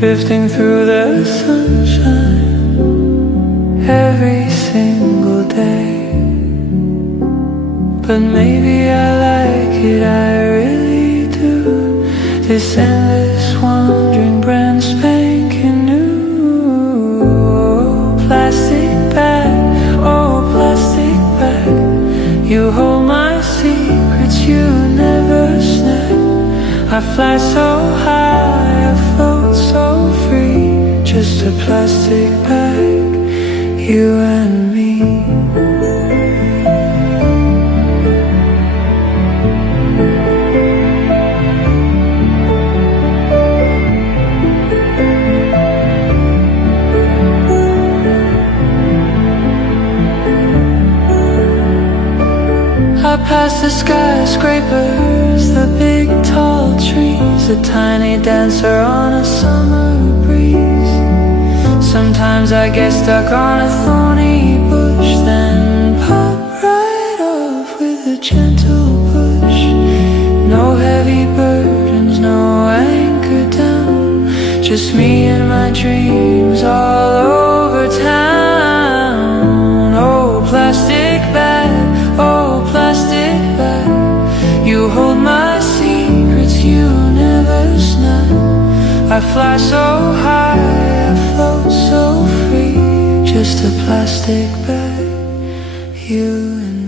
drifting through the sunshine every single day. But maybe I like it, I really do. This endless wandering, brand spanking new. Oh, plastic bag, oh, plastic bag. You hold my secrets, you never snap. I fly so high, I float so free. Just a plastic bag, you and me. I pass the skyscrapers, the big tall trees, a tiny dancer on a summer breeze. Sometimes I get stuck on a thorny bush, then pop right off with a gentle push. No heavy burdens, no anchor down, just me and my dreams all over town. Oh, plastic bag, oh, plastic bag. You hold my secrets, you never snap. I fly so high, I float so free. Just a plastic bag, you and